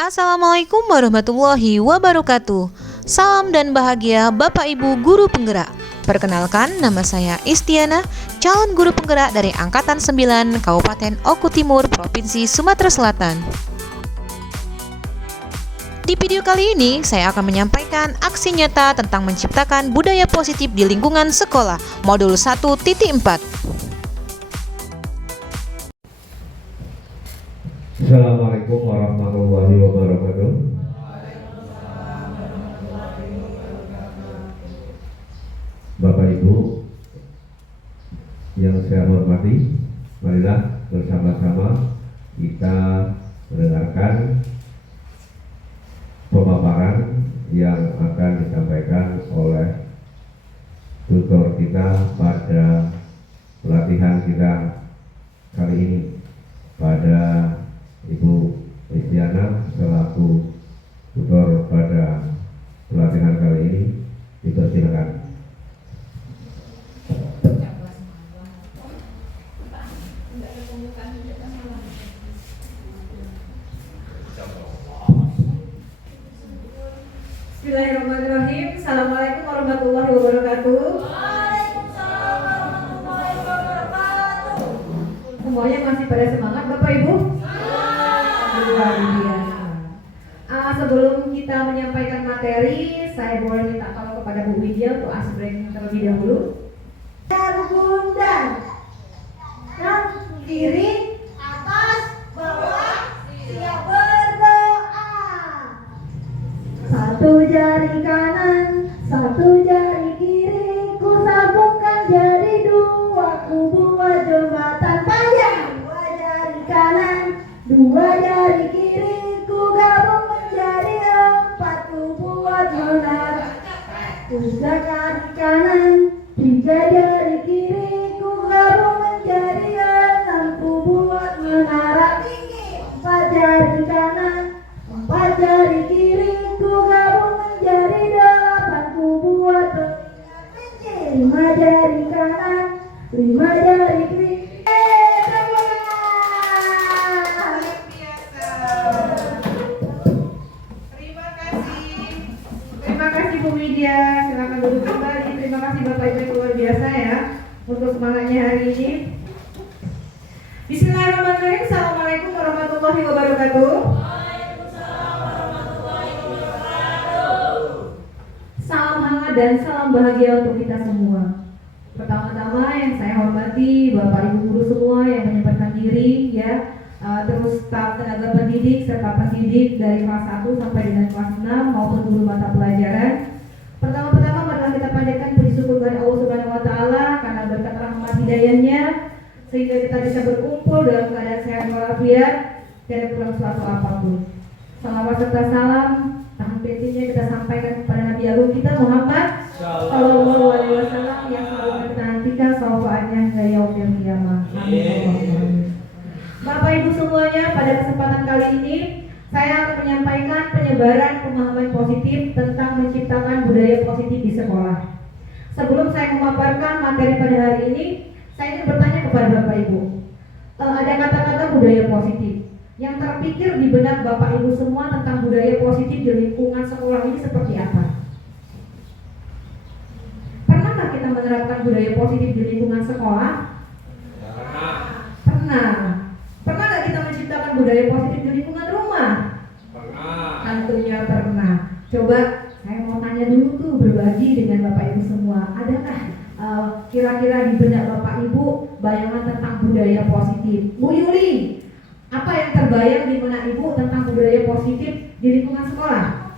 Assalamualaikum warahmatullahi wabarakatuh. Salam dan bahagia Bapak Ibu Guru Penggerak. Perkenalkan, nama saya Istiana, calon guru penggerak dari Angkatan 9 Kabupaten Oku Timur, Provinsi Sumatera Selatan. Di video kali ini, saya akan menyampaikan aksi nyata tentang menciptakan budaya positif di lingkungan sekolah, modul 1.4. Assalamualaikum warahmatullahi wabarakatuh. Bapak Ibu yang saya hormati, marilah bersama-sama kita mendengarkan pemaparan yang akan disampaikan oleh tutor kita pada pelatihan kita kali ini, pada Ibu Istiana selaku tutor pada pelatihan kali ini. Dipersilakan. Bismillahirrahmanirrahim. Assalamualaikum warahmatullahi wabarakatuh. Waalaikumsalam warahmatullahi wabarakatuh. Semuanya masih pada semangat Bapak Ibu? Luar biasa. Sebelum kita menyampaikan materi, saya boleh minta tolong kepada Bu Widya untuk ice breaking terlebih dahulu. Bunda, dan kiri, atas, bawah, siap berdoa. Satu jari kanan, satu jari kiri, ku sambungkan jadi dua, ku buat jembatan panjang. Dua jari kanan, Dua jari kiri, ku gabung menjadi empat, ku buat menara. Tiga jari kanan, tiga jari kiri, ku gabung menjadi enam, ku buat menara tinggi. Empat jari kanan, empat jari kiri, ku gabung menjadi delapan, ku buat telinga kelinci. Lima jari kanan, lima jari kiri. Terima kasih Bu Widya, silakan duduk kembali. Terima kasih Bapak Ibu yang luar biasa ya untuk semangatnya hari ini. Bismillahirrahmanirrahim. Assalamualaikum warahmatullahi wabarakatuh. Salam hangat dan salam bahagia untuk kita semua. Pertama-tama yang saya hormati Bapak Ibu guru semua yang menyempatkan diri ya, terus staf tenaga pendidik serta pendidik dari kelas 1 sampai dengan kelas 6 maupun guru mata pelajaran. Pertama-tama marilah kita panjatkan puji syukur kepada Allah Subhanahu wa taala karena berkat rahmat hidayahnya sehingga kita bisa berkumpul dalam keadaan sehat walafiat, tidak kurang suatu apapun. Salawat serta salam tahan petinya kita sampaikan kepada Nabi Agung kita Muhammad Sallallahu Alaihi Wasallam yang selalu kita nantikan syafaatnya hingga yaumil qiyamah. Amin. Bapak Ibu semuanya, pada kesempatan kali ini saya akan menyampaikan penyebaran pemahaman positif tentang menciptakan budaya positif di sekolah. Sebelum saya memaparkan materi pada hari ini, saya ingin bertanya kepada Bapak Ibu. Ada kata-kata budaya positif yang terpikir di benak Bapak Ibu semua tentang budaya positif di lingkungan sekolah ini seperti apa? Pernahkah kita menerapkan budaya positif di lingkungan sekolah? Pernah. Pernah nggak kita menciptakan budaya positif di lingkungan rumah? Pernah. Tentunya pernah. Coba saya mau tanya dulu tuh, berbagi dengan Bapak Ibu semua. Adakah kira-kira di benak Bapak Ibu bayangan tentang budaya positif? Bu Yuli, apa yang terbayang di benak Ibu tentang budaya positif di lingkungan sekolah?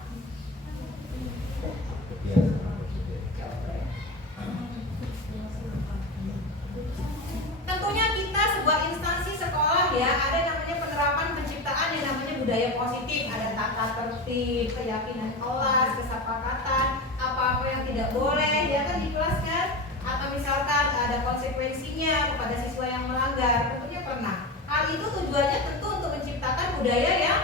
Tentunya kita sebuah instansi sekolah ya, ada namanya penerapan penciptaan yang namanya budaya positif, ada tata tertib, keyakinan kelas, kesepakatan, apa-apa yang tidak boleh ya kan di kelas kan, atau misalkan ada konsekuensinya kepada siswa yang melanggar, tentunya pernah. Hal itu tujuannya tentu untuk menciptakan budaya yang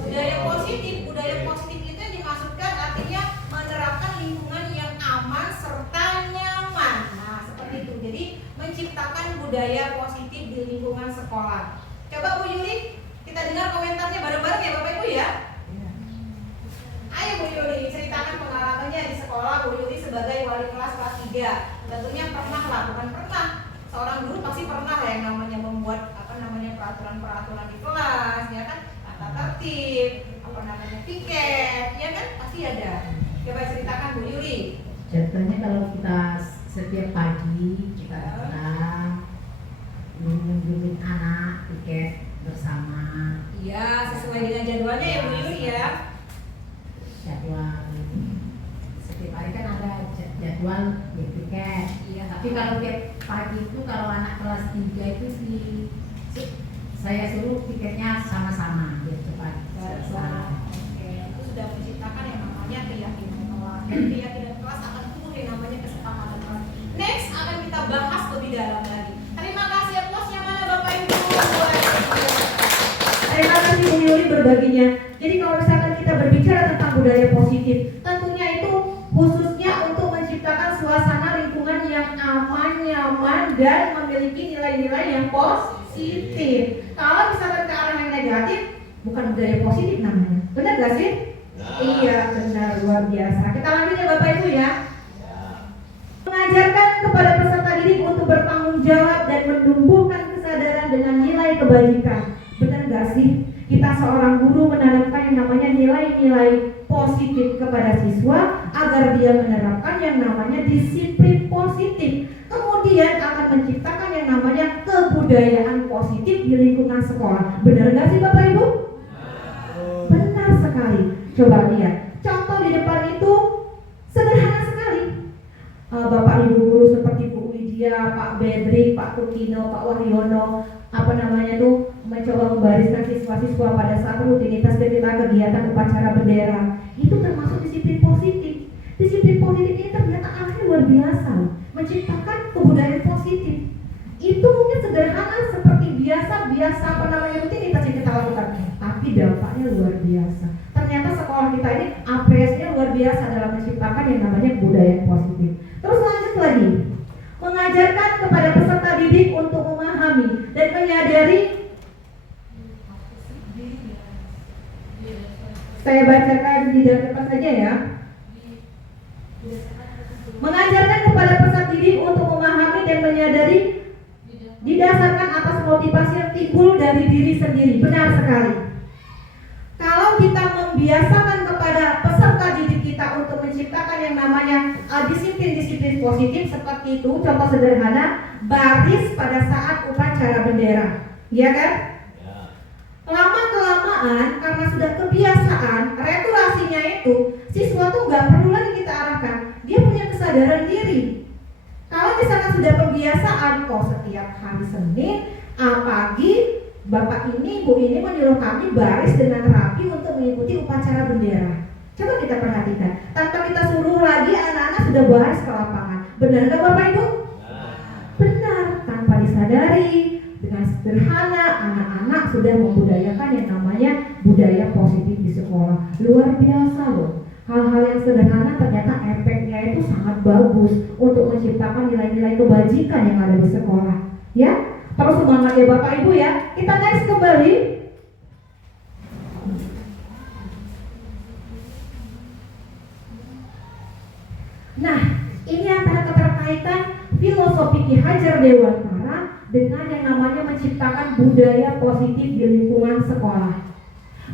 budaya positif. Budaya positif itu yang dimaksudkan artinya menerapkan lingkungan yang aman serta nyaman. Nah seperti itu. Jadi menciptakan budaya positif di lingkungan sekolah. Coba Bu Yuli, kita dengar komentarnya bareng-bareng ya Bapak Ibu ya. ya? Ayo Bu Yuli, ceritakan pengalamannya di sekolah Bu Yuli sebagai wali kelas 3. Tentunya pernah lah, bukan pernah. Seorang guru pasti pernah lah yang namanya membuat peraturan-peraturan di kelas, ya kan? Tata tertib, piket, ya kan? Pasti ada. Coba ceritakan Bu Yuli. Contohnya kalau kita setiap pagi kita datang mengunjungi anak piket bersama. Iya, sesuai dengan jadwalnya ya Bu Yuli ya. Jadwal setiap hari kan ada jadwal di piket. Iya. Tapi kalau tiap pagi itu kalau anak kelas 3 itu saya suruh piketnya sama-sama biar cepat selesai. Oke, itu sudah menciptakan yang namanya keyakinan kelas. Dan keyakinan kelas akan tumbuh yang namanya kesepakatan kelas. Next akan kita bahas lebih dalam lagi. Terima kasih atas yang mana Bapak Ibu. Terima kasih Bu Yuli berbaginya. Jadi kalau misalkan kita berbicara tentang budaya positif, tentunya itu khususnya untuk menciptakan suasana lingkungan yang aman, nyaman, dan memiliki nilai-nilai yang positif. Kalau misalkan ke arah yang negatif, bukan budaya positif namanya. Benar gak sih? Iya, benar, luar biasa. Kita lanjut ya Bapak Ibu ya. Mengajarkan kepada peserta didik untuk bertanggung jawab dan menumbuhkan kesadaran dengan nilai kebajikan. Benar gak sih? Kita seorang guru menanamkan yang namanya nilai-nilai positif kepada siswa agar dia menerapkan yang namanya disiplin positif. Kemudian akan menciptakan yang namanya kebudayaan positif di lingkungan sekolah. Benar gak sih Bapak Ibu? Benar sekali. Coba lihat. Contoh di depan itu sederhana sekali. Bapak Ibu guru seperti Bu Widya, Pak Bedrik, Pak Tukino, Pak Wahyono, mencoba membariskan siswa-siswa pada saat rutinitas kegiatan upacara bendera. Itu termasuk disiplin positif. Disiplin positif ini ternyata akhirnya luar biasa, menciptakan kebudayaan positif. Itu mungkin sederhana seperti biasa rutinitas yang kita lakukan, tapi dampaknya luar biasa. Ternyata sekolah kita ini apresiasinya luar biasa dalam menciptakan yang namanya kebudayaan positif. Terus lanjut lagi, mengajarkan kepada peserta didik untuk memahami dan menyadari. Saya bacakan di depan saja ya. Mengajarkan kepada peserta didik untuk memahami dan menyadari didasarkan atas motivasi yang timbul dari diri sendiri. Benar sekali. Kalau kita membiasakan kepada peserta didik kita untuk menciptakan yang namanya disiplin-disiplin positif seperti itu, contoh sederhana, baris pada saat upacara bendera, ya kan? Lama-kelamaan karena sudah kebiasaan, regulasinya itu siswa tuh nggak perlu lagi kita arahkan, dia punya kesadaran diri. Kalau misalkan sudah kebiasaan, setiap hari Senin pagi Bapak ini, Bu ini menyuruh kami baris dengan rapi untuk mengikuti upacara bendera. Coba kita perhatikan, tanpa kita suruh lagi anak-anak sudah baris ke lapangan. Benar nggak Bapak Ibu? Benar, tanpa disadari. Dengan sederhana anak-anak sudah membudayakan yang namanya budaya positif di sekolah. Luar biasa loh. Hal-hal yang sederhana ternyata efeknya itu sangat bagus untuk menciptakan nilai-nilai kebajikan yang ada di sekolah. Ya, terus semangat ya Bapak Ibu ya. Kita next kembali. Nah, ini antara keterkaitan filosofi Ki Hajar Dewantara dengan yang namanya menciptakan budaya positif di lingkungan sekolah.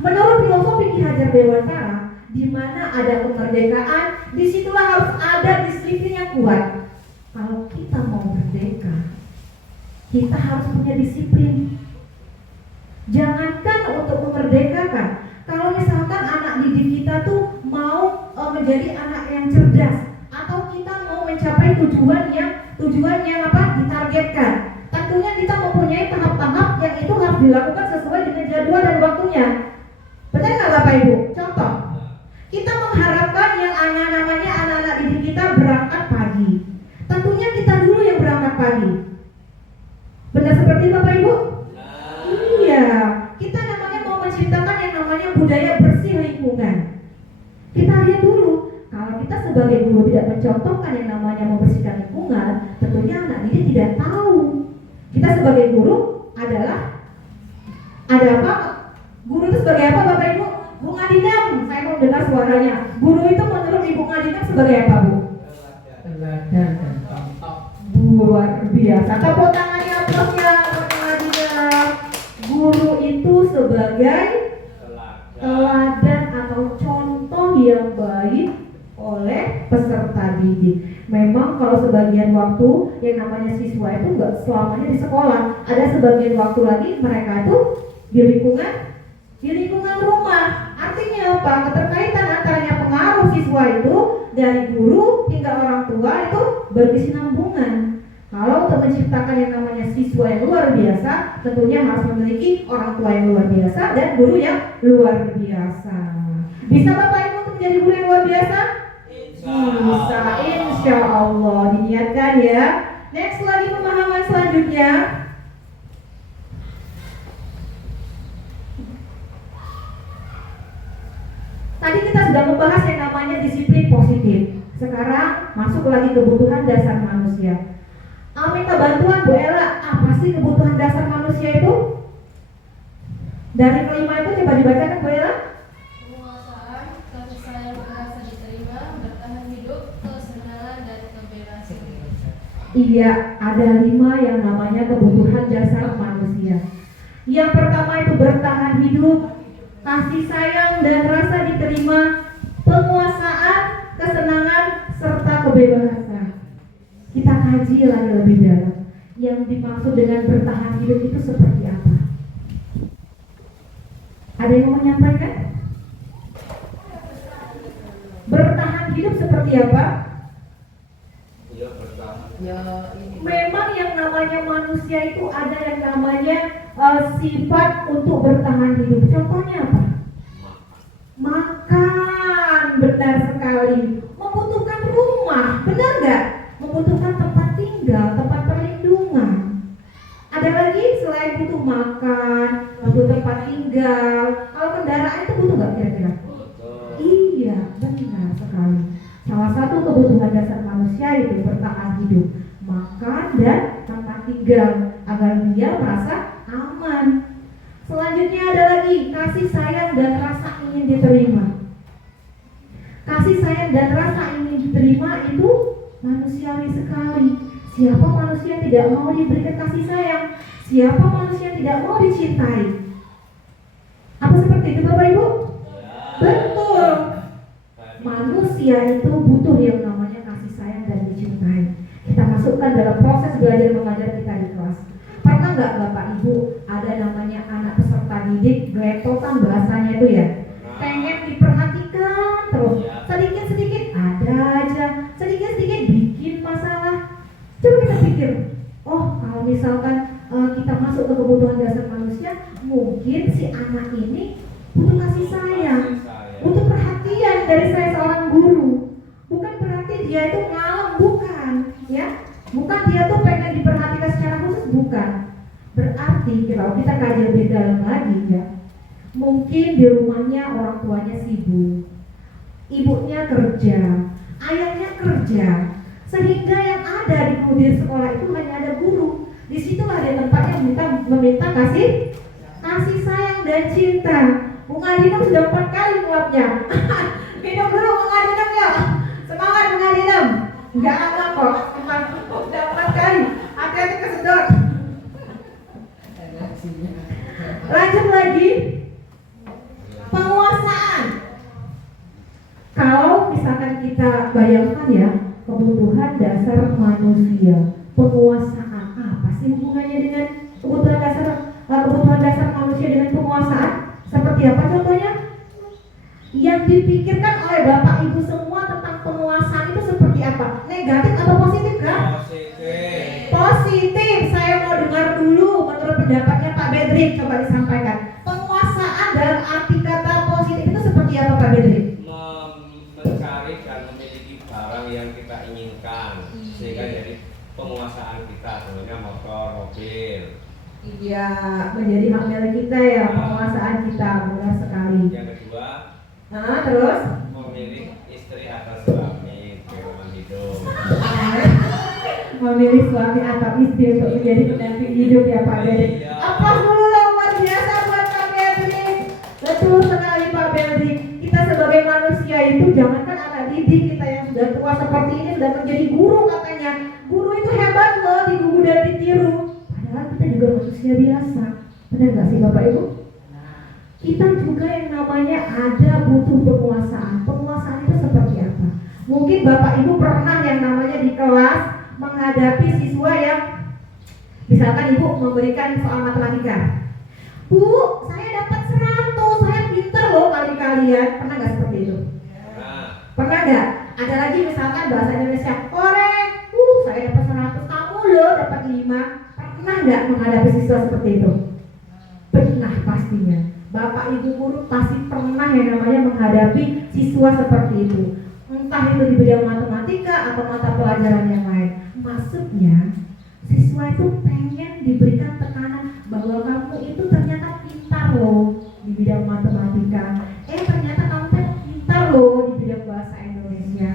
Menurut filosofi Ki Hajar Dewantara, di mana ada kemerdekaan, disitulah harus ada disiplin yang kuat. Kalau kita mau merdeka, kita harus punya disiplin. Jangankan untuk memerdekakan, kalau misalkan anak didik kita tuh mau menjadi anak yang cerdas, atau kita mau mencapai tujuan yang ditargetkan. Tentunya kita mempunyai tahap-tahap yang itu harus dilakukan sesuai dengan jadwal dan waktunya. Benar nggak Bapak Ibu? Contoh, kita mengharapkan yang namanya anak-anak didik kita berangkat pagi. Tentunya kita dulu yang berangkat pagi. Benar seperti Bapak Ibu? Iya, kita namanya mau menciptakan yang namanya budaya bersih lingkungan. Kita lihat dulu, kalau kita sebagai guru tidak mencontohkan yang namanya membersihkan lingkungan, tentunya anak didik tidak tahu. Kita sebagai guru ada apa? Guru itu sebagai apa Bapak Ibu? Saya mau dengar suaranya. Guru itu menurut Ibu Ngadina sebagai apa, Bu? Teladan dan contoh. Luar biasa. Tepuk tangannya aplausnya buat Ngadina. Guru itu sebagai teladan atau contoh yang baik oleh peserta didik. Memang kalau sebagian waktu yang namanya siswa itu nggak selamanya di sekolah, ada sebagian waktu lagi mereka itu di lingkungan rumah. Artinya apa? Keterkaitan antaranya pengaruh siswa itu dari guru hingga orang tua itu berkesinambungan. Kalau untuk menciptakan yang namanya siswa yang luar biasa, tentunya harus memiliki orang tua yang luar biasa dan guru yang luar biasa. Bisa Bapak Ibu untuk menjadi guru yang luar biasa? Bisa, insya Allah. Diniatkan ya. Next lagi pemahaman selanjutnya. Tadi kita sudah membahas yang namanya disiplin positif. Sekarang masuk lagi kebutuhan dasar manusia. Minta bantuan Bu Ella, apa sih kebutuhan dasar manusia itu? Dari kelima itu coba dibacakan Bu Ella. Penguasaan, kasih sayang merasa diterima, bertahan hidup, kesenangan dan kebebasan. Iya, ada 5 yang namanya kebutuhan dasar manusia. Yang pertama itu bertahan hidup, kasih sayang dan rasa diterima, penguasaan, kesenangan, serta kebebasan. Kita kaji lagi lebih dalam. Yang dimaksud dengan bertahan hidup itu seperti apa? Ada yang mau menyampaikan? Bertahan hidup seperti apa? Memang yang namanya manusia itu ada yang namanya sifat untuk bertahan hidup. Contohnya apa? Makan, benar sekali. Membutuhkan rumah, benar nggak? Membutuhkan tempat tinggal, tempat perlindungan. Ada lagi selain butuh makan, butuh tempat tinggal. Kalau kendaraan itu butuh nggak kira-kira? Iya, benar sekali. Salah satu kebutuhan dasar manusia itu bertahan hidup, makan dan tempat tinggal agar dia merasa aman. Selanjutnya ada lagi kasih sayang dan rasa ingin diterima. Kasih sayang dan rasa ingin diterima itu manusiawi sekali. Siapa manusia yang tidak mau diberikan kasih sayang? Siapa manusia yang tidak mau dicintai? Apa seperti itu Bapak Ibu? Betul. Manusia itu butuh yang namanya kasih sayang dan dicintai. Kita masukkan dalam proses belajar mengajar kita di kelas. Pernah nggak Bapak Ibu ada namanya anak peserta didik gletotan bahasanya itu ya? Pengen diperhatikan terus, sedikit-sedikit ada aja, sedikit-sedikit bikin masalah. Coba kita pikir, oh kalau misalkan kita masuk ke kebutuhan dasar manusia, mungkin si anak ini butuh kasih sayang, butuh perhatian dari saya seorang guru. Bukan berarti dia itu ngalem, bukan, ya? Bukan dia tuh pengen diperhatikan secara khusus, bukan. Berarti kalau kita kaji lebih dalam lagi ya, mungkin di rumahnya orang tuanya sibuk, ibunya kerja, ayahnya kerja, sehingga yang ada di sekolah itu hanya ada guru. Disitulah dia tempatnya meminta kasih sayang dan cinta. Bunga Adinem sudah 4 kali nguapnya. Minum dulu Bunga Adinem ya. Semangat Bunga Adinem. Enggak lama kok. Sudah 4 kali. Hati-hati kesedot. Lanjut lagi. Penguasaan. Kalau misalkan kita bayangkan ya, kebutuhan dasar manusia, penguasaan, apa sih hubungannya dengan kebutuhan dasar manusia dengan penguasaan? Seperti apa contohnya? Yang dipikirkan oleh Bapak Ibu semua tentang penguasaan itu seperti apa? Negatif atau positif kan? Positif. Saya mau dengar dulu menurut pendapatnya Pak Bedri, coba disampaikan. Penguasaan dalam arti kata positif itu seperti apa Pak Bedri? Mencari dan memiliki barang yang kita inginkan, sehingga jadi penguasaan kita, tentunya motor, mobil. Iya, menjadi hak milik kita ya, penguasaan kita, benar sekali. Yang kedua, Terus memilih istri atau suami pengalaman hidup. memilih suami atau istri untuk menjadi pendamping hidup ya Pak Bedri. Iya. Aplaus dulu lah luar biasa buat Pak Bedri. Betul sekali Pak Bedri. Kita sebagai Ibu jangankan anak didik kita yang sudah tua seperti ini sudah menjadi guru katanya. Guru itu hebat loh, digugu dan ditiru. Padahal kita juga manusia biasa. Benar nggak sih Bapak Ibu? Kita juga yang namanya ada butuh penguasaan. Penguasaan itu seperti apa? Mungkin Bapak Ibu pernah yang namanya di kelas menghadapi siswa yang misalkan Ibu memberikan soal matematika. Bu, saya dapat 100, saya pinter loh kali-kalian. Pernah nggak seperti itu? Pernah nggak? Ada lagi misalkan bahasa Indonesia, korek, saya dapat 100, kamu loh dapat 5. Pernah nggak menghadapi siswa seperti itu? Pernah pastinya. Bapak Ibu guru pasti pernah yang namanya menghadapi siswa seperti itu. Entah itu di bidang matematika atau mata pelajaran yang lain. Maksudnya, siswa itu pengen diberikan tekanan bahwa kamu itu ternyata pintar loh di bidang matematika. Ternyata kamu pintar loh di bidang bahasa Indonesia.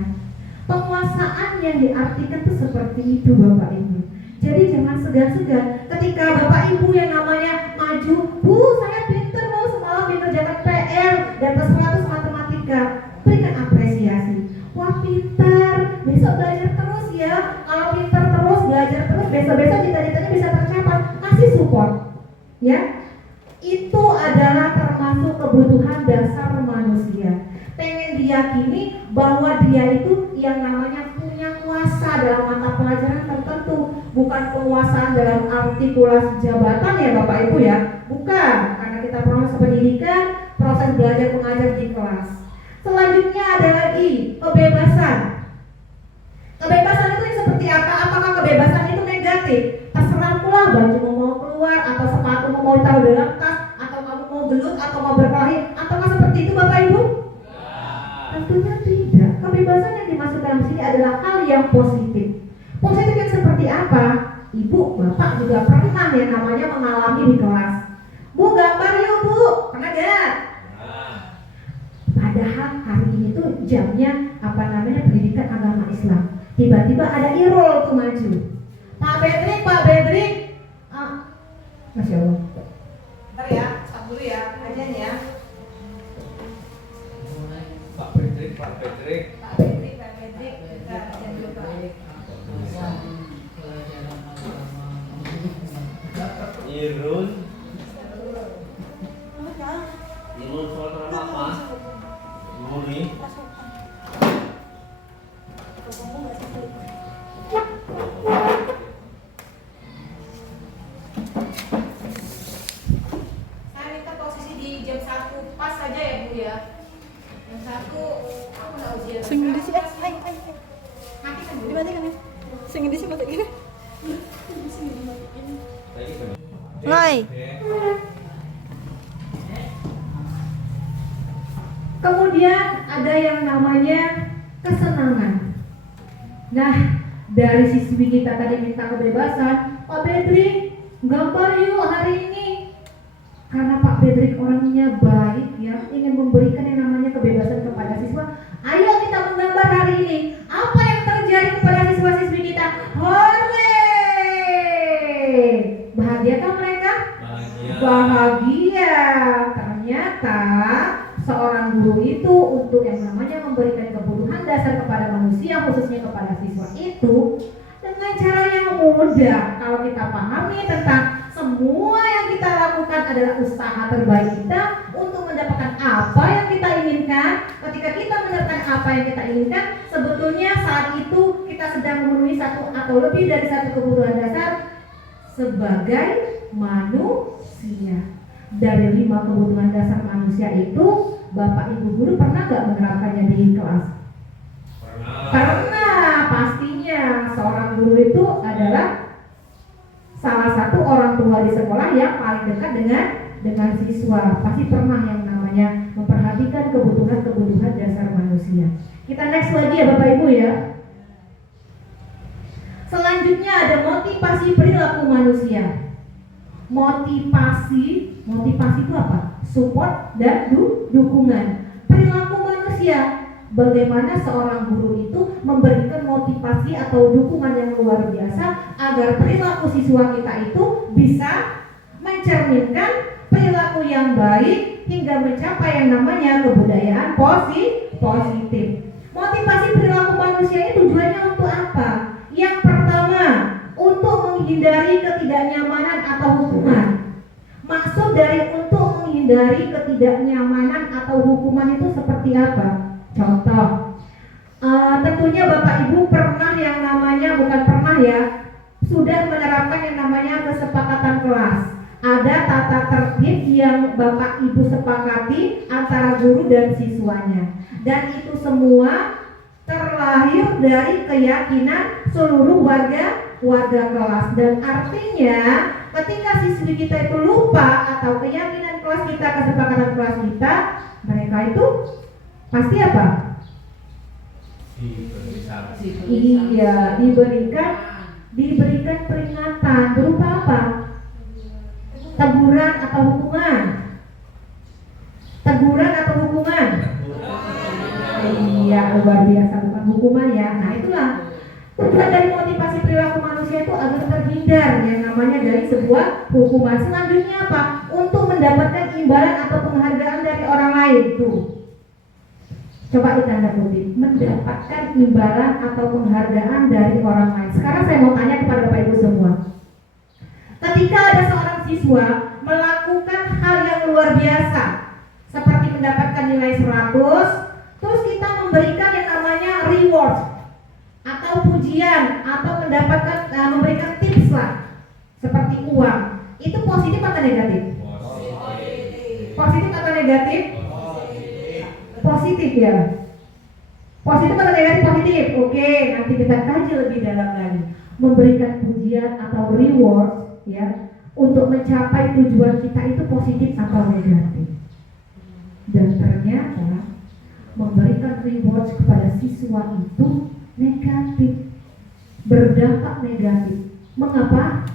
Penguasaan yang diartikan itu seperti itu Bapak Ibu. Jadi jangan segan-segan ketika Bapak Ibu yang namanya maju, Bu saya pintar loh semalam mengerjakan PR dapat 100 matematika. Berikan apresiasi. Wah pintar, besok belajar terus ya. Kalau pintar terus, belajar terus, besok-besok cita-citanya bisa tercapai. Kasih support. Ya, itu adalah termasuk kebutuhan dasar manusia. Pengen diyakini bahwa dia itu yang namanya punya kuasa dalam mata pelajaran tertentu, bukan penguasaan dalam artikulasi jabatan ya Bapak Ibu ya, bukan, karena kita proses pendidikan, proses belajar mengajar di kelas. Selanjutnya ada lagi kebebasan. Kebebasan itu yang seperti apa? Apakah kebebasan itu negatif? Terserah pula baju mau keluar atau sepatu mau taruh dalam tas, atau kamu mau gelut atau mau berkelahi, ataukah seperti itu Bapak Ibu? Tentunya tidak. Kebebasan yang dimaksud dalam sini adalah hal yang positif. Positif yang seperti apa? Ibu, Bapak juga pernah yang namanya mengalami di kelas. Bu, gambar yuk Bu. Pernah gak? Padahal hari ini tuh jamnya pendidikan agama Islam. Tiba-tiba ada Irul tuh maju. Pak Bedrik. Masya Allah. Bentar ya, stop dulu ya, ajan ya. Pak Bedrik. Pak Bedrik, kita ajan dulu Pak. Irun soal apa? Murni. Saya minta posisi di jam 1 pas saja ya Bu ya. Jam 1 aku nggak ujian. Sing di sini, Nanti kan Bu. dimatikan ya. Sing di sini matikan. Hai. Kemudian ada yang namanya kesenangan. Nah, dari siswi kita tadi minta kebebasan, Pak Bedrik, gambar yuk hari ini. Karena Pak Bedrik orangnya baik ya, ingin memberikan yang namanya kebebasan kepada siswa. Ayo kita menggambar hari ini. Apa yang terjadi kepada siswa-siswi kita? Hore! Bahagiakah mereka? Bahagia. Ternyata seorang guru itu untuk yang namanya memberikan kebutuhan dasar kepada manusia, khususnya kepada siswa itu dengan cara yang mudah. Kalau kita pahami tentang semua yang kita lakukan adalah usaha terbaik kita untuk mendapatkan apa yang kita inginkan. Ketika kita mendapatkan apa yang kita inginkan, sebetulnya saat itu kita sedang memenuhi satu atau lebih dari satu kebutuhan dasar sebagai manusia. Dari 5 kebutuhan dasar manusia itu, Bapak Ibu guru pernah gak menerapkannya di kelas? Pernah, pastinya. Seorang guru itu adalah salah satu orang tua di sekolah yang paling dekat dengan siswa. Pasti pernah yang namanya memperhatikan kebutuhan dasar manusia. Kita next lagi ya Bapak Ibu ya. Selanjutnya ada motivasi perilaku manusia. Motivasi itu apa? Support dan dukungan. Perilaku manusia, bagaimana seorang guru itu memberikan motivasi atau dukungan yang luar biasa agar perilaku siswa kita itu bisa mencerminkan perilaku yang baik hingga mencapai yang namanya kebudayaan positif. Motivasi perilaku manusia ini tujuannya untuk apa? Yang pertama, untuk menghindari ketidaknyamanan atau hukuman. Maksud dari untuk menghindari ketidaknyamanan atau hukuman itu seperti apa? Contoh, tentunya Bapak Ibu pernah yang namanya, bukan pernah ya, sudah menerapkan yang namanya kesepakatan kelas. Ada tata tertib yang Bapak Ibu sepakati antara guru dan siswanya. Dan itu semua terlahir dari keyakinan seluruh warga kelas. Dan artinya ketika siswi kita itu lupa atau keyakinan kelas kita, kesepakatan kelas kita, mereka itu pasti apa? Iya, diberikan peringatan berupa apa? Teguran atau hukuman? Teguran atau hukuman? Iya, luar biasa, bukan hukuman ya. Nah itulah tujuan dari motivasi perilaku manusia itu agar terhindar yang namanya dari sebuah hukuman. Selanjutnya apa? Untuk mendapatkan imbalan atau penghargaan dari orang lain. Tuh, coba ditanda kutip, mendapatkan imbalan atau penghargaan dari orang lain. Sekarang saya mau tanya kepada Bapak Ibu semua. Ketika ada seorang siswa melakukan hal yang luar biasa, seperti mendapatkan nilai 100, terus kita memberikan yang namanya reward atau pujian atau mendapatkan memberikan tips lah, seperti uang, itu positif atau negatif? Positif atau negatif? Positif ya. Positif atau negatif? Positif. Oke, nanti kita kaji lebih dalam lagi. Memberikan pujian atau reward ya untuk mencapai tujuan kita itu positif atau negatif. Dan ternyata memberikan reward kepada siswa itu negatif, berdampak negatif. Mengapa?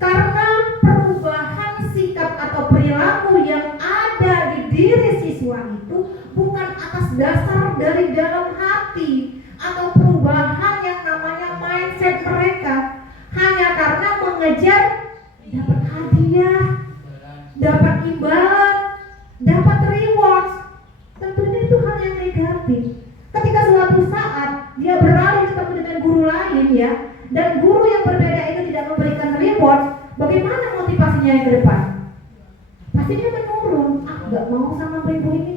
Karena perubahan sikap atau perilaku yang ada di diri siswa itu bukan atas dasar dari dalam hati atau perubahan yang namanya mindset mereka, hanya karena mengejar dapat hadiah, dapat imbalan, dapat reward. Tentunya itu hal yang negatif. Ketika suatu saat dia beralih ketemu dengan guru lain ya, dan guru yang berbeda itu tidak memberikan reward, bagaimana motivasinya yang ke depan? Pasti dia menurun. Gak mau sama ibu ini.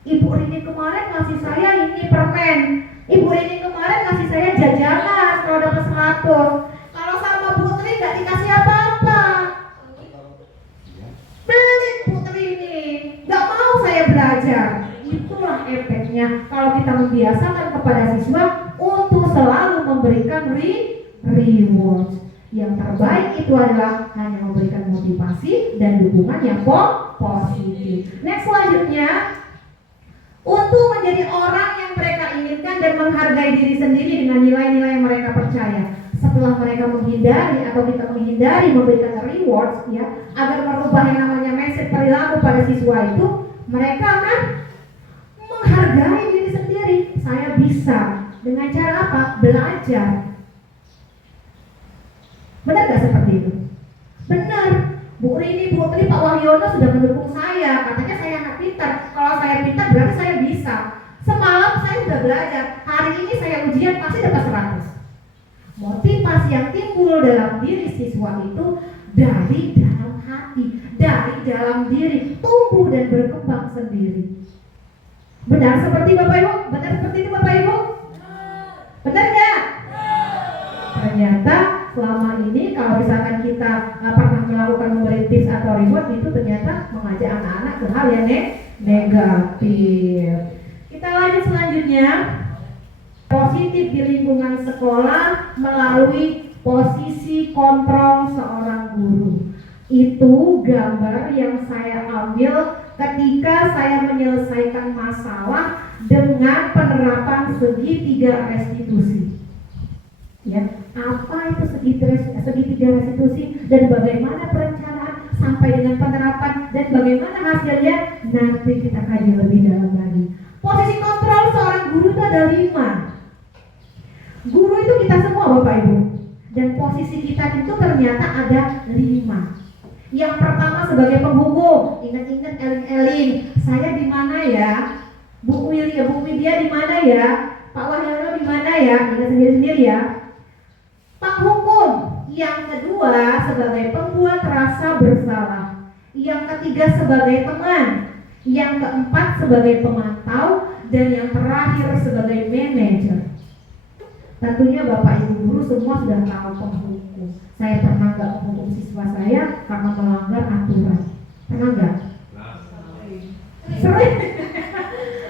Ibu ini kemarin ngasih saya ini permen, ibu ini kemarin ngasih saya jajanan kalau dapat 100. Kalau sama Putri gak dikasih apa-apa. Pelit Putri ini, gak mau saya belajar. Itulah efeknya kalau kita membiasakan kepada siswa untuk selalu memberikan reward. Yang terbaik itu adalah hanya memberikan motivasi dan dukungan yang positif. Next, selanjutnya, untuk menjadi orang yang mereka inginkan dan menghargai diri sendiri dengan nilai-nilai yang mereka percaya. Setelah mereka menghindari atau kita menghindari memberikan rewards ya, agar merubah yang namanya mindset perilaku pada siswa itu, mereka akan menghargai diri sendiri. Saya bisa dengan cara apa? Belajar. Benar gak seperti itu? Benar. Bu Rini, Bu Tri, Pak Wahyono sudah mendukung saya. Katanya saya anak pintar. Kalau saya pintar berarti saya bisa. Semalam saya sudah belajar. Hari ini saya ujian pasti dapat 100. Motivasi yang timbul dalam diri siswa itu dari dalam hati, dari dalam diri, tumbuh dan berkembang sendiri. Benar seperti Bapak Ibu? Benar seperti itu Bapak Ibu? Benar gak? Ternyata selama ini kalau misalkan kita pernah melakukan memberi tips atau reward, itu ternyata mengajak anak-anak ke hal yang negatif. Kita lanjut selanjutnya. Positif di lingkungan sekolah melalui posisi kontrol seorang guru. Itu gambar yang saya ambil ketika saya menyelesaikan masalah dengan penerapan segitiga restitusi. Ya, apa itu segitiga restitusi dan bagaimana perencanaan sampai dengan penerapan dan bagaimana hasilnya, nanti kita kaji lebih dalam lagi. Posisi kontrol seorang guru itu ada 5. Guru itu kita semua Bapak Ibu, dan posisi kita itu ternyata ada 5. Yang pertama sebagai penghubung, ingat-ingat eling-eling, saya di mana ya? ya, Bu Widya di mana ya, Pak Wahyono di mana ya, ingat sendiri-sendiri ya. Pak hukum. Yang kedua sebagai pembuat rasa bersalah. Yang ketiga sebagai teman. Yang keempat sebagai pemantau. Dan yang terakhir sebagai manajer. Tentunya Bapak Ibu guru semua sudah tahu penghukum. Saya pernah nggak menghukum siswa saya karena melanggar aturan? Pernah nggak? Sering.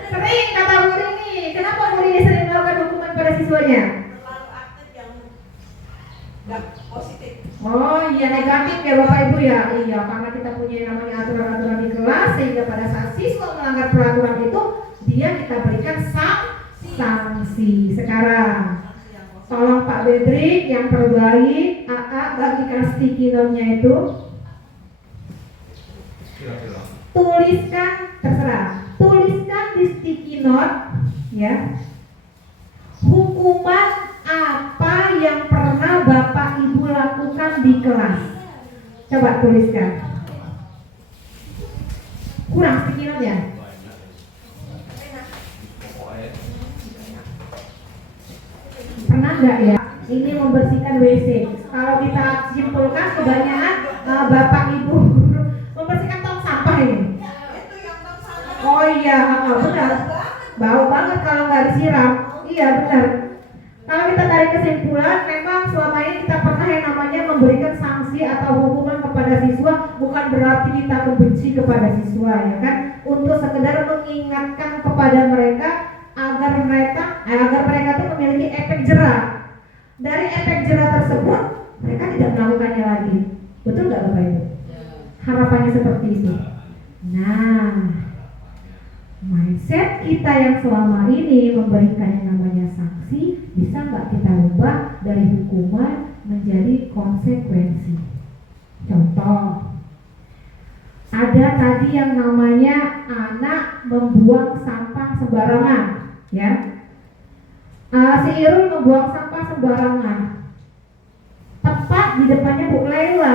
Sering kata Bu Rini. Kenapa Bu Rini sering melakukan hukuman pada siswanya? Terlalu aktif yang nggak positif. Oh iya, negatif ya Bapak Ibu ya. Iya, karena kita punya yang namanya aturan-aturan di kelas, sehingga pada saat siswa melanggar peraturan itu dia kita berikan sanksi. Sekarang tolong Pak Bedri yang terbaik, AA bagikan sticky note-nya itu. Tuliskan, terserah. Tuliskan di sticky note ya. Hukuman apa yang pernah Bapak Ibu lakukan di kelas? Coba tuliskan. Kurang sticky note-nya. Pernah nggak ya? Ini membersihkan WC. Kalau kita simpulkan kebanyakan Bapak Ibu membersihkan tong sampah ini. Itu yang sama. Oh iya, benar. Bau banget kalau nggak disiram. Iya benar. Kalau kita tarik kesimpulan, memang selama ini kita pernah yang namanya memberikan sanksi atau hukuman kepada siswa, bukan berarti kita membenci kepada siswa ya kan? Untuk sekedar mengingatkan kepada mereka agar mereka tuh memiliki efek jera. Dari efek jera tersebut, mereka tidak melakukannya lagi. Betul nggak Bapak Ibu? Harapannya seperti itu. Nah, mindset kita yang selama ini memberikan yang namanya sanksi, bisa nggak kita ubah dari hukuman menjadi konsekuensi? Contoh, ada tadi yang namanya anak membuang sampah sembarangan, ya. Si Irul membuang sampah sembarangan, tepat di depannya Bu Laila.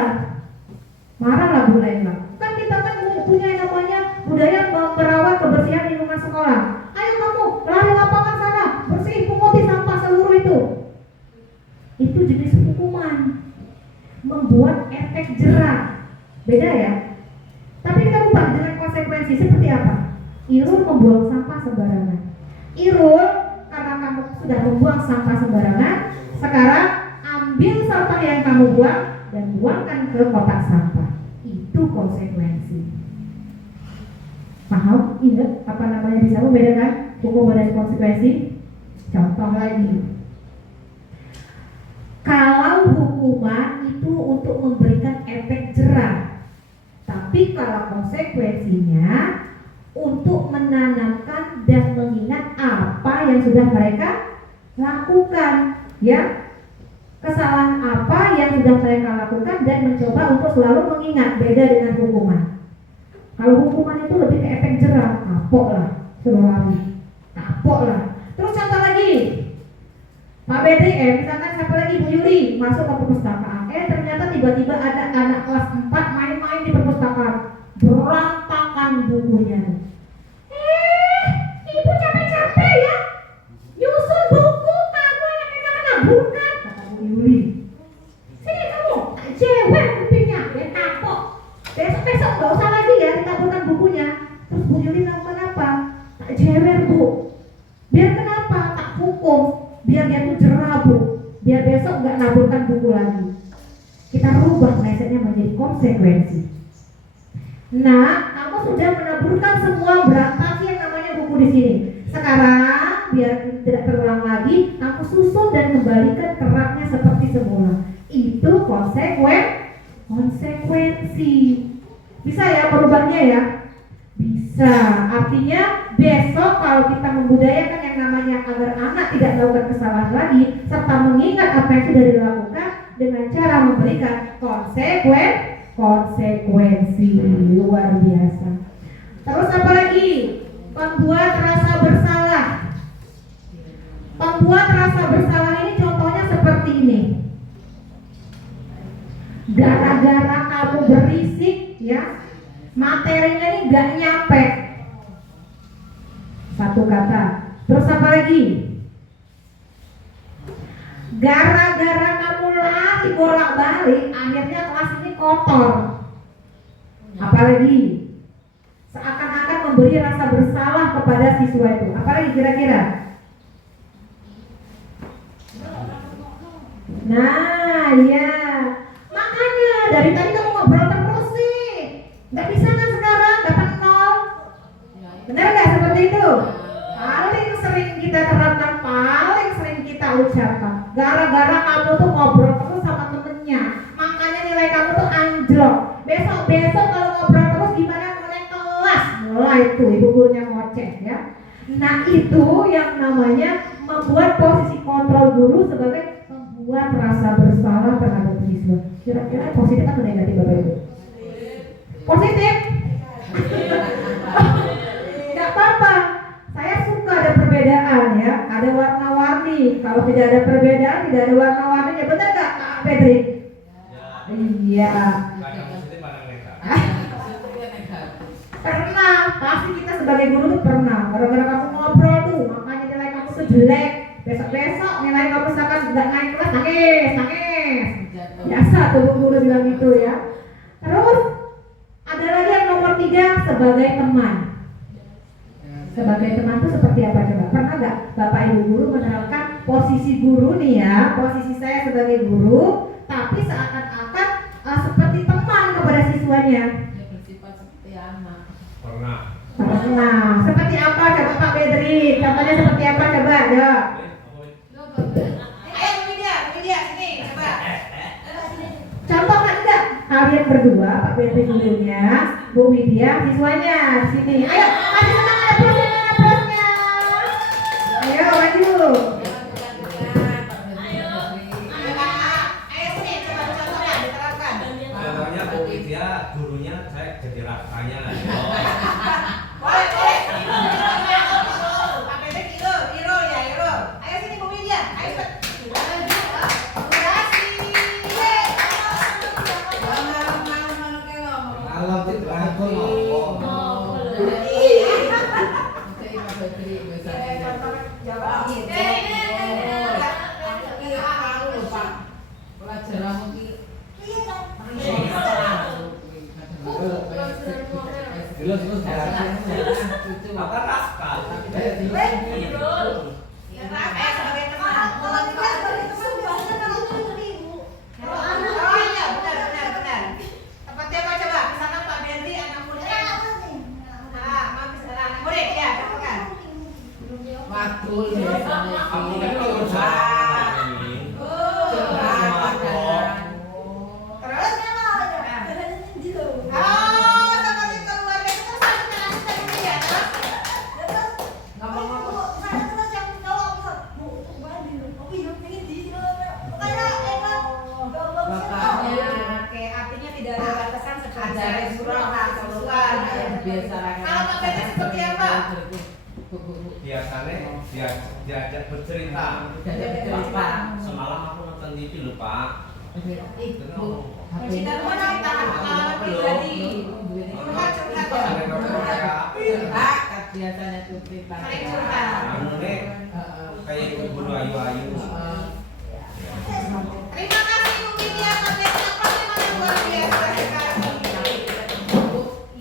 Marahlah Bu Laila. Kan kita kan punya yang namanya budaya merawat kebersihan lingkungan sekolah. Ayo kamu lari lapangan sana, bersihin punguti sampah seluruh itu. Itu jenis hukuman, membuat efek jera. Beda ya. Tapi kita ubah dengan konsekuensi seperti apa? Irul membuang sampah sembarangan. Irul, karena kamu sudah membuang sampah sembarangan, sekarang ambil sampah yang kamu buang dan buangkan ke kotak sampah. Itu konsekuensi. Paham? Ingat apa namanya, bisa membedakan hukuman dan konsekuensi? Contoh lagi. Kalau hukuman itu untuk memberikan efek jera, tapi kalau konsekuensinya untuk menanamkan dan mengingat apa yang sudah mereka lakukan, ya. Kesalahan apa yang sudah mereka lakukan dan mencoba untuk selalu mengingat. Beda dengan hukuman. Kalau hukuman itu lebih ke efek jera, kapok lah, suruh lari, kapok lah. Terus contoh lagi, Pak Bedri, misalkan siapa lagi, Bu Yuli masuk ke perpustakaan, ternyata tiba-tiba ada anak kelas 4 main-main di perpustakaan, berantakan bukunya. Ibu capek-capek ya, nyusun buku, kamu anaknya mana? Bukan, kata Bu Yuli. Sini kamu, cewek kupingnya, ya kapok. Besok-besok gak usah lagi ya ditaburkan bukunya. Terus Bu Yuli melakukan apa? Tak jewer Bu. Biar kenapa? Tak hukum. Biar dia tuh jerah Bu. Biar besok gak naburkan buku lagi. Kita rubah mindsetnya menjadi konsekuensi. Nah, kamu sudah menaburkan semua berantakan yang namanya buku di sini. Sekarang biar tidak terulang lagi, kamu susun dan kembalikan keraknya seperti semula. Itu konsekuensi. Bisa ya merubahnya ya? Bisa. Artinya besok kalau kita membudayakan yang namanya agar anak tidak melakukan kesalahan lagi, serta mengingat apa yang sudah dilakukan dengan cara memberikan konsekuensi. Luar biasa. Terus apa lagi? Pembuat rasa bersalah. Pembuat rasa bersalah ini contohnya seperti ini. Gara-gara kamu berisik ya, materinya ini gak nyampe. 1 satu kata. Terus apa lagi? Gara-gara kamu lari bolak-balik, akhirnya kelas ini kotor. Apalagi? Seakan-akan memberi rasa bersalah kepada siswa itu. Apalagi kira-kira? Nah, ya. Makanya dari tadi kamu ngobrol terus sih. Nggak bisa kan sekarang dapat 0? Benar nggak seperti itu? Paling sering kita terapkan, paling sering kita ucapkan. Gara-gara kamu tuh ngobrol terus sama temennya, makanya nilai kamu tuh anjlok. Besok kalau ngobrol terus gimana mau naik kelas? Mulai tuh ibu gurunya ngoceh ya. Nah itu yang namanya membuat posisi kontrol guru sebagai membuat rasa bersalah terhadap siswa. Kira-kira positif atau negatif Bapak Ibu? Positif? Gak apa-apa. Saya suka ada perbedaan ya. Ada warna-warni. Kalau tidak ada perbedaan, tidak ada warna-warninya. Benar gak Kak Pedri? Iya. Kadang positif, kadang negatif. Pernah, pasti kita sebagai guru tuh pernah. Gara-gara kamu ngobrol tuh, makanya nilai kamu tuh jelek. Besok-besok nilai kamu misalkan nggak naik kelas, nangis. Biasa tuh guru bilang gitu ya. Terus ada lagi yang nomor 3, sebagai teman. Sebagai teman tuh seperti apa coba? Pernah nggak Bapak Ibu guru menerapkan posisi guru nih ya, posisi saya sebagai guru, tapi seakan-akan seperti teman kepada siswanya? Pernah. Pernah. Seperti apa coba Pak Bedri? Contohnya seperti apa coba? Ya. Ayo Bu Widya sini coba. Contoh kan enggak? Kalian berdua, Pak Bedri gurunya, Bu Widya siswanya. Sini. Ayo, kasih semangat plusnya. Ayo maju. Ayo sini coba contohnya diterapkan. Contohnya Bu Widya, gurunya saya jadi rasanya lah. Boleh. Pak Pedri hero ya hero. Ayo sini Bu Widya. Ayo cepet. Kalau diterapkan ngomong. Apa raskal? Sebagai teman. Oh iya benar. Seperti apa coba? Misalkan Pak Bedri anak murid. Anak murid ya, contohkan. Kamu kan kalau usaha ini. Terus? Oh, seperti keluarga itu kan saling mengasihkan ya, terus? Oke, artinya tidak ada batasan seperti restoran atau luar. Kalau Pak Bedri seperti apa? Biasanya diajak bercerita. Semalam aku nonton TV lho Pak. Mencinta itu menceritakan pengalaman pribadi. Saling curhat. Amune kayak guru ayu-ayu. Terima kasih Bu Widya, Pak Bedri apa yang luar biasa sekali.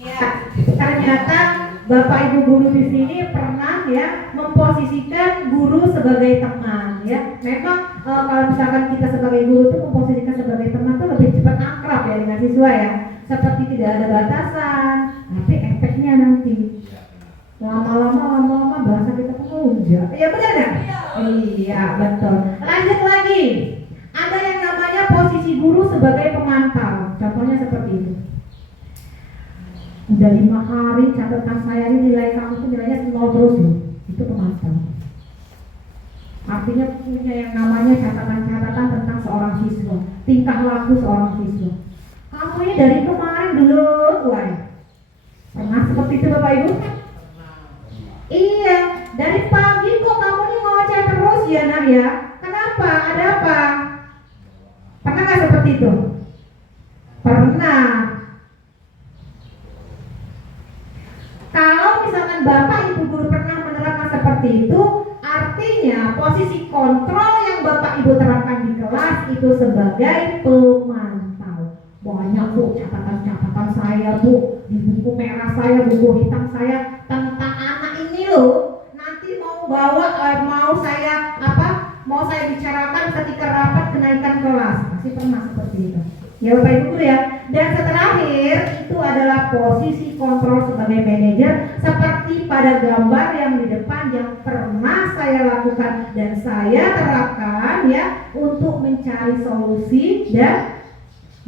Iya. Ternyata Bapak Ibu guru di sini pernah ya memposisikan guru sebagai teman ya. Memang kalau misalkan kita sebagai guru tuh memposisikan sebagai teman tuh lebih cepat akrab ya dengan siswa ya. Seperti tidak ada batasan, tapi efeknya nanti lama-lama bahasa kita tuh melunjak. Iya benar nggak? Iya betul. Lanjut lagi. Ada yang namanya posisi guru sebagai pemantau. Contohnya seperti itu. Udah 5 hari catatan saya ini nilai kamu tuh nilainya 0 terus loh. Itu pemantau. Artinya punya yang namanya catatan-catatan tentang seorang siswa, tingkah laku seorang siswa. Kamu ini dari kemarin dulu, wah. Pernah seperti itu Bapak Ibu? Iya, dari pagi kok kamu ini ngoceh terus ya nak ya. Kenapa? Ada apa? Pernah nggak seperti itu? Pernah. Kalau misalkan Bapak Ibu guru pernah menerapkan seperti itu, artinya posisi kontrol yang Bapak Ibu terapkan di kelas itu sebagai pemantau. Banyak Bu catatan-catatan saya Bu, di buku merah saya, buku hitam saya tentang anak ini loh. Nanti mau saya bicarakan ketika rapat kenaikan kelas. Pasti pernah seperti itu. Ya Bapak Ibu Guru ya. Dan terakhir itu adalah posisi kontrol sebagai manajer seperti pada gambar yang di depan yang pernah saya lakukan dan saya terapkan ya untuk mencari solusi dan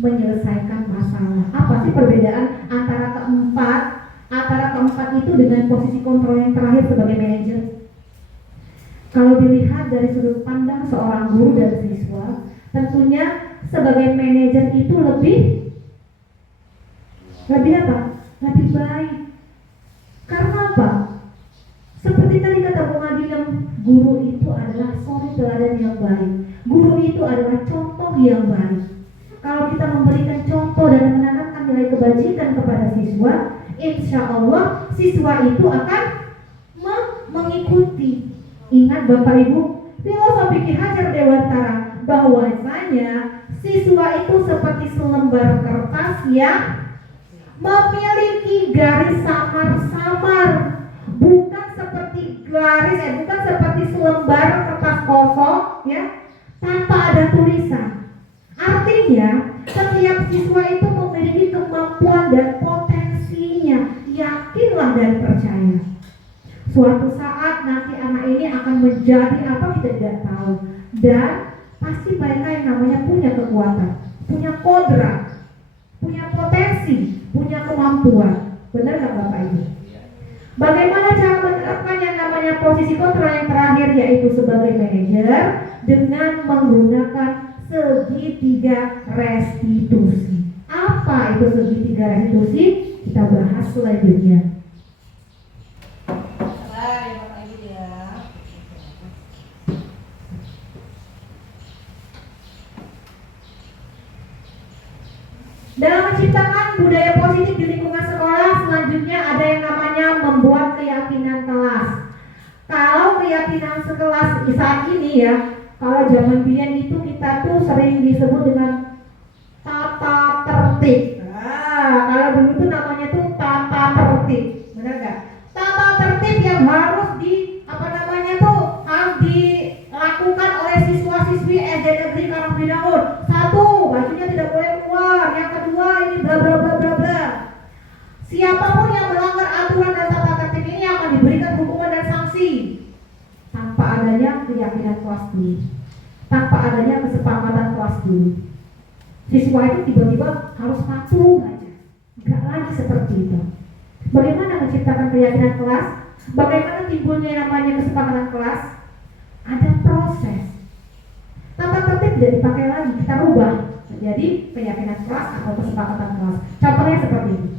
menyelesaikan masalah. Apa sih perbedaan antara keempat itu dengan posisi kontrol yang terakhir sebagai manajer? Kalau dilihat dari sudut pandang seorang guru dan siswa, tentunya sebagai manajer itu lebih apa? Lebih baik. Karena apa? Seperti tadi kata Bung Adilem, guru itu adalah suri teladan yang baik. Guru itu adalah contoh yang baik. Kalau kita memberikan contoh dan menanamkan nilai kebajikan kepada siswa, insya Allah siswa itu akan mengikuti. Ingat Bapak Ibu, filosofi Ki Hajar Dewantara bahwasanya siswa itu seperti selembar kertas yang memiliki garis samar-samar, bukan seperti selembar kertas kosong ya tanpa ada tulisan. Artinya setiap siswa itu memiliki kemampuan dan potensinya. Yakinlah dan percaya. Suatu saat nanti anak ini akan menjadi apa kita tidak tahu. Dan pasti mereka yang namanya punya kekuatan, punya kodrat, punya potensi, punya kemampuan. Benar nggak Bapak Ibu? Bagaimana cara menerapkan yang namanya posisi kontrol yang terakhir yaitu sebagai manajer dengan menggunakan segitiga restitusi. Apa itu segitiga restitusi? Kita bahas selanjutnya. Sabar ya Bapak Ibu ya. Dalam menciptakan budaya positif di lingkungan sekolah, selanjutnya ada yang namanya membuat keyakinan kelas. Kalau keyakinan sekelas saat ini ya, kalau zaman dulu itu kita tuh sering disebut dengan tata tertib. Kalau dulu tuh namanya tuh tata tertib, benar nggak? Tata tertib yang harus harus dilakukan oleh siswa-siswi SD Negeri Karangpinangun. Satu, bajunya tidak boleh keluar. Yang kedua, ini bla bla bla bla bla. Siapapun yang melanggar aturan dan tata tertib ini akan diberikan hukuman dan sanksi. Tanpa adanya keyakinan kelas dulu, tanpa adanya kesepakatan kelas dulu, siswa itu tiba-tiba harus patuh aja, nggak lagi seperti itu. Bagaimana menciptakan keyakinan kelas? Bagaimana timbulnya namanya kesepakatan kelas? Ada proses. Tata tertib tidak dipakai lagi, kita rubah menjadi keyakinan kelas atau kesepakatan kelas. Contohnya seperti ini.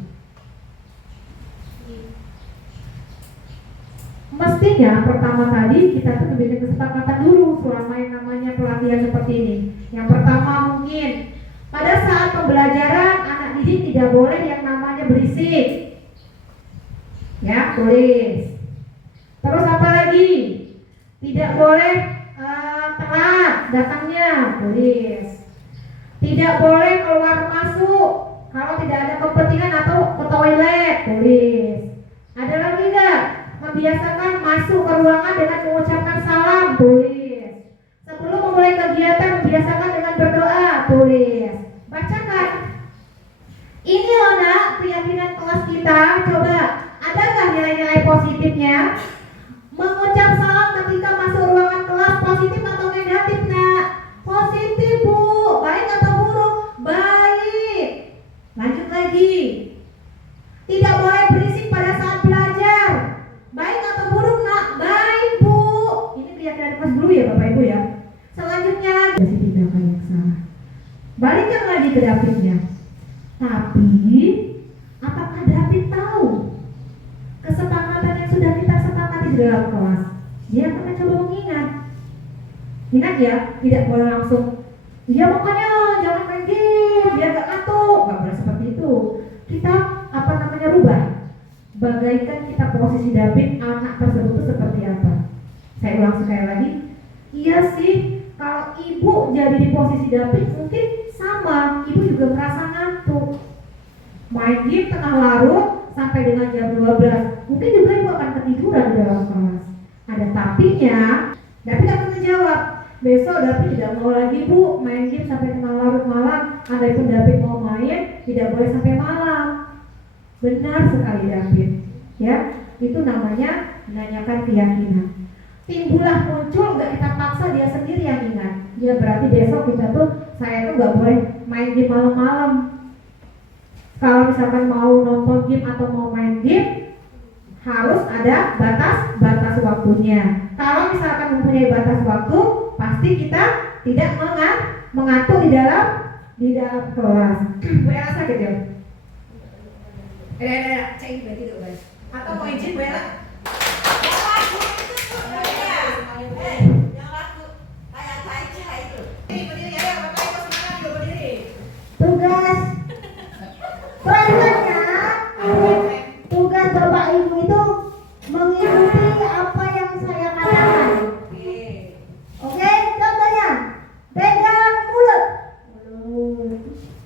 Mestinya pertama tadi kita tuh bikin kesepakatan dulu selama yang namanya pelatihan seperti ini. Yang pertama mungkin pada saat pembelajaran anak didik tidak boleh yang namanya berisik. Ya, tulis. Terus apa lagi? Tidak boleh telat datangnya, tulis. Tidak boleh keluar masuk kalau tidak ada kepentingan atau ke toilet, tulis. Ada lagi enggak? Membiasakan masuk ke ruangan dengan mengucapkan salam, tulis. Sebelum memulai kegiatan membiasakan dengan berdoa, tulis. Bacakan. Ini loh nak, keyakinan kelas kita. Coba, adakah nilai-nilai positifnya? Mengucap salam ketika masuk ruangan kelas positif atau negatif nak? Positif Bu. Baik atau buruk? Baik. Lanjut lagi. Tidak boleh berisik pada saat belajar. Baik atau buruk nak? Baik Bu. Ini keyakinan kelas dulu ya Bapak Ibu ya. Selanjutnya lagi tindakan yang salah. Balikkan lagi ke Davidnya. Tapi apakah David tahu kesepakatan yang sudah kita sepakati di dalam kelas? Dia akan coba mengingat. Ingat ya, tidak boleh langsung. Ya makanya jangan main game, biar gak ngantuk. Gak boleh seperti itu. Kita rubah. Bagaikan kita posisi David, anak tersebut itu seperti apa? Saya ulang sekali lagi. Iya sih, kalau ibu jadi di posisi David mungkin sama, ibu juga merasa ngantuk. Main game tengah larut sampai dengan jam 12. Mungkin juga ibu akan ketiduran di dalam kelas. Ada tapinya, David akan menjawab, besok David tidak mau lagi bu main game sampai tengah larut malam. Andai pun David mau main, tidak boleh sampai malam. Benar sekali David. Ya, itu namanya menanyakan keyakinan. Timbullah muncul, gak kita paksa, dia sendiri yang ingat. Ya berarti besok kita tuh, saya tuh gak boleh main game malam-malam. Kalau misalkan mau nonton game atau mau main game, harus ada batas waktunya. Kalau misalkan mempunyai batas waktu, pasti kita tidak mengatur di dalam kelas. Bu Ella sakit ya? Cek berarti itu guys. Atau mau izin Bu Ella? Tugas selanjutnya, tugas Bapak Ibu itu mengikuti apa yang saya katakan. Oke, contohnya pegang mulut,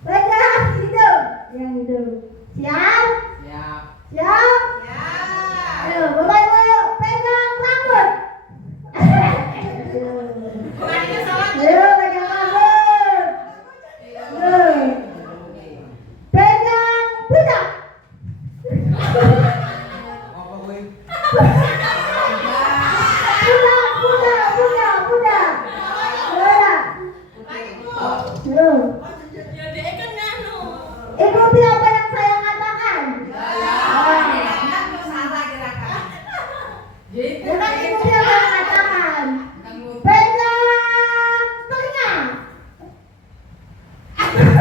pegang hidung, yang hidung. Siap? Siap? Ayo, Bapak Ibu yuk, pegang rambut. Ayo, pegang rambut. Pegang pundak. Ikuti apa yang saya katakan. Bukan ikuti apa yang saya katakan. Pegang telinga. Pegang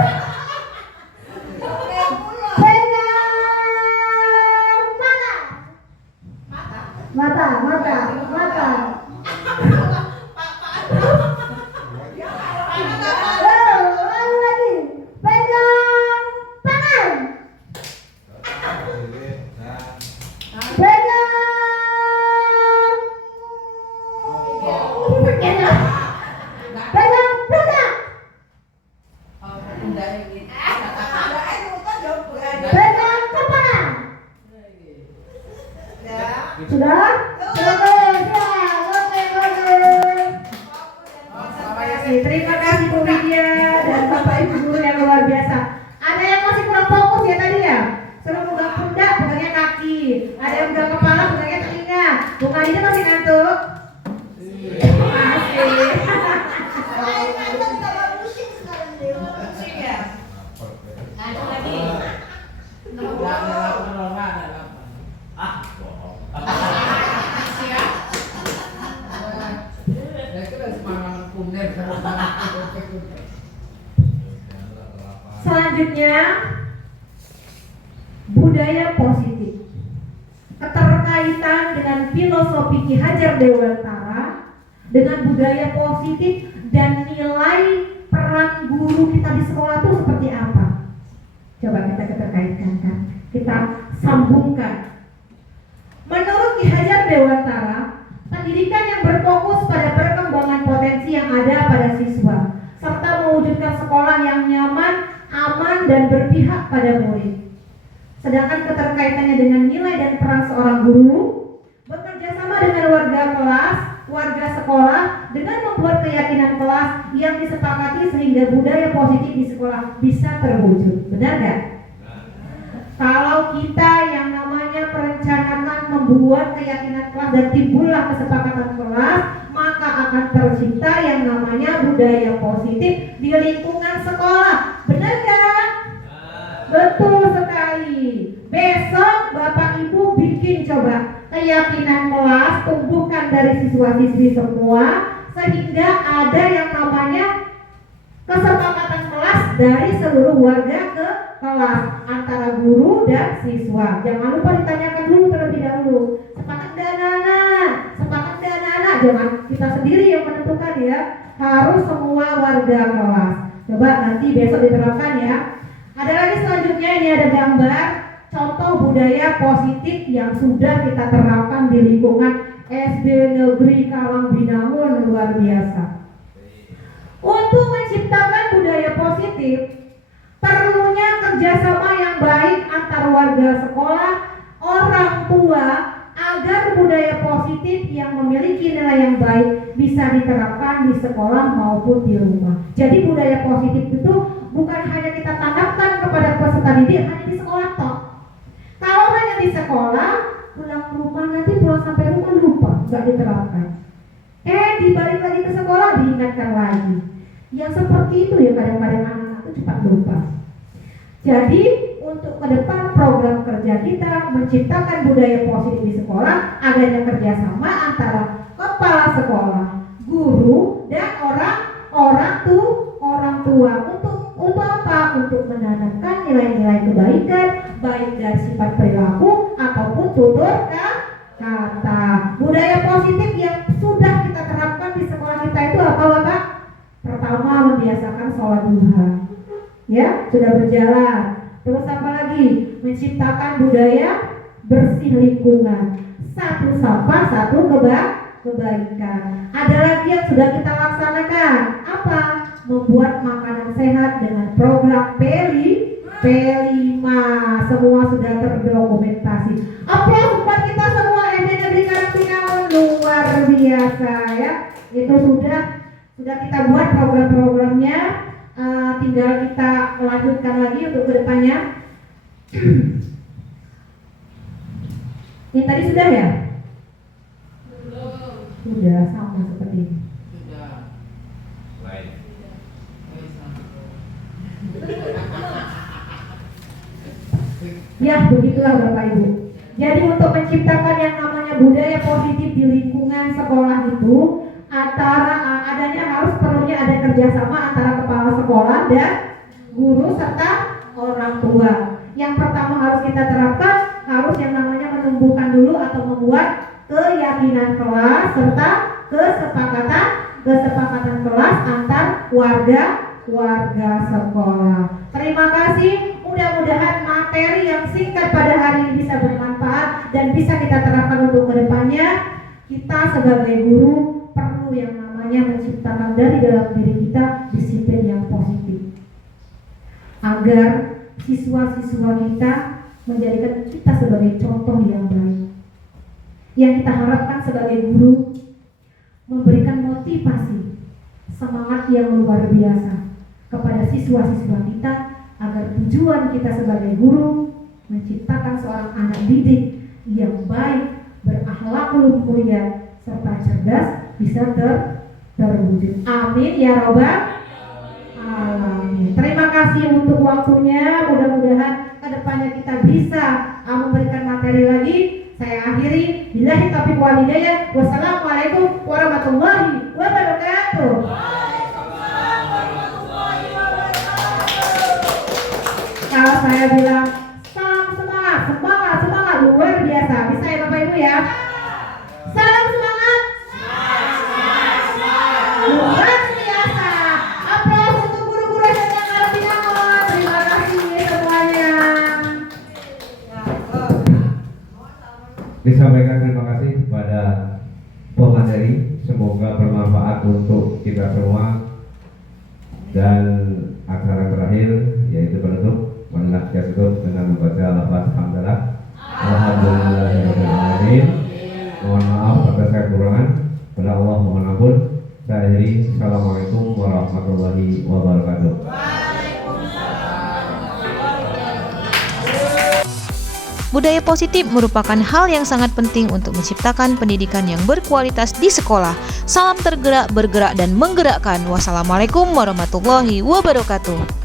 mata. Lalu lagi, pegang tangan. Pegang pundak. Pegang kepala. Sudah? Terima kasih Bu Widya dan Bapak Ibu guru yang luar biasa. Ada yang masih kurang fokus ya tadi ya? Suruh pegang pundak, pegangnya kaki. Ada yang pegang kepala, pegangnya telinga. Bu Khadijah masih ngantuk? Masih. Selanjutnya, budaya positif. Keterkaitan dengan filosofi Ki Hajar Dewantara dengan budaya positif dan nilai peran guru kita di sekolah itu seperti apa? Coba kita keterkaitkan kan, kita sambungkan. Menurut Ki Hajar Dewantara, pendidikan yang berfokus pada perkembangan potensi yang ada pada siswa serta mewujudkan sekolah yang nyaman, aman, dan berpihak pada murid. Sedangkan keterkaitannya dengan nilai dan peran seorang guru, bekerja sama dengan warga sekolah dengan membuat keyakinan kelas yang disepakati sehingga budaya positif di sekolah bisa terwujud. Benar gak? Kalau kita yang namanya perencanaan membuat keyakinan kelas dan timbullah kesepakatan kelas, maka akan tercipta yang namanya budaya positif di lingkungan sekolah. Benar gak? Betul sekali. Besok Bapak Ibu bikin coba keyakinan kelas, tumbuhkan dari siswa-siswi semua sehingga ada yang namanya kesepakatan kelas dari seluruh warga ke kelas antara guru dan siswa. Jangan lupa ditanyakan dulu terlebih dahulu. Sepakat gak anak-anak? Sepakat gak anak-anak? Jangan kita sendiri yang menentukan ya. Harus semua warga kelas. Coba nanti besok diterapkan ya. Ada lagi selanjutnya, ini ada gambar contoh budaya positif yang sudah kita terapkan di lingkungan SD Negeri Kalang Binangun luar biasa. Untuk menciptakan budaya positif, perlunya kerjasama yang baik antar warga sekolah, orang tua, agar budaya positif yang memiliki nilai yang baik bisa diterapkan di sekolah maupun di rumah. Jadi budaya positif itu bukan hanya kita tanamkan kepada peserta didik hanya di sekolah toh. Kalau hanya di sekolah, pulang rumah nanti pulang sampai rumah lupa, nggak diterapkan. Dibalik lagi ke sekolah diingatkan lagi. Yang seperti itu ya kadang-kadang anak-anak itu cepat lupa. Jadi untuk ke depan program kerja kita menciptakan budaya positif di sekolah, adanya kerjasama antara kepala sekolah, guru dan orang tua untuk apa? Untuk menanamkan nilai-nilai kebaikan baik dari sifat perilaku ataupun tutur kata. Budaya positif yang sudah kita terapkan di sekolah kita itu apa Bapak? Pertama, membiasakan sholat duha. Ya, sudah berjalan. Terus apa lagi? Menciptakan budaya bersih lingkungan. Satu sapa, satu kebaikan. Ada lagi yang sudah kita laksanakan. Apa? Membuat makanan sehat dengan program P5. Semua sudah terdokumentasi. Aplaus buat kita semua SD Negeri Kalang Binangun, luar biasa ya. Itu sudah kita buat program-programnya. Tinggal kita lanjutkan lagi untuk kedepannya. Ini tadi sudah ya? Sudah sama seperti ini. Lain. Ya begitulah Bapak Ibu. Jadi untuk menciptakan yang namanya budaya positif di lingkungan sekolah itu adanya harus perlunya ada kerjasama antara kepala sekolah dan guru serta orang tua. Yang pertama harus kita terapkan harus yang namanya menumbuhkan dulu atau membuat keyakinan kelas serta kesepakatan kelas antar warga sekolah. Terima kasih. Mudah-mudahan materi yang singkat pada hari ini bisa bermanfaat dan bisa kita terapkan untuk kedepannya. Kita sebagai guru perlu yang namanya menciptakan dari dalam diri kita disiplin yang positif agar siswa-siswa kita menjadikan kita sebagai contoh yang baik. Yang kita harapkan sebagai guru memberikan motivasi, semangat yang luar biasa kepada siswa-siswa kita agar tujuan kita sebagai guru menciptakan seorang anak didik yang baik, berakhlakul mulia serta cerdas bisa terwujud. Amin ya robbal alamin. Terima kasih untuk waktunya. Mudah-mudahan kedepannya kita bisa memberikan materi lagi. Saya akhiri. Billahi taufiq wal hidayah. Wassalamualaikum warahmatullahi wabarakatuh. Kalau saya bilang salam semangat luar biasa. Bisa ya Bapak Ibu ya? Salam semangat. Luar biasa. Aplaus untuk guru-guru SD Kalang Binangun. Terima kasih semuanya. Disampaikan terima kasih kepada pemateri. Semoga bermanfaat untuk kita semua. Dan acara terakhir yaitu penutup. Marilah kita tutup dengan membaca lafaz hamdalah. Alhamdulillahirobbilalamin. Mohon maaf atas kekurangan. Pada Allah mohon ampun. Saya akhiri. Assalamualaikum warahmatullahi wabarakatuh. Budaya positif merupakan hal yang sangat penting untuk menciptakan pendidikan yang berkualitas di sekolah. Salam tergerak, bergerak, dan menggerakkan. Wassalamualaikum warahmatullahi wabarakatuh.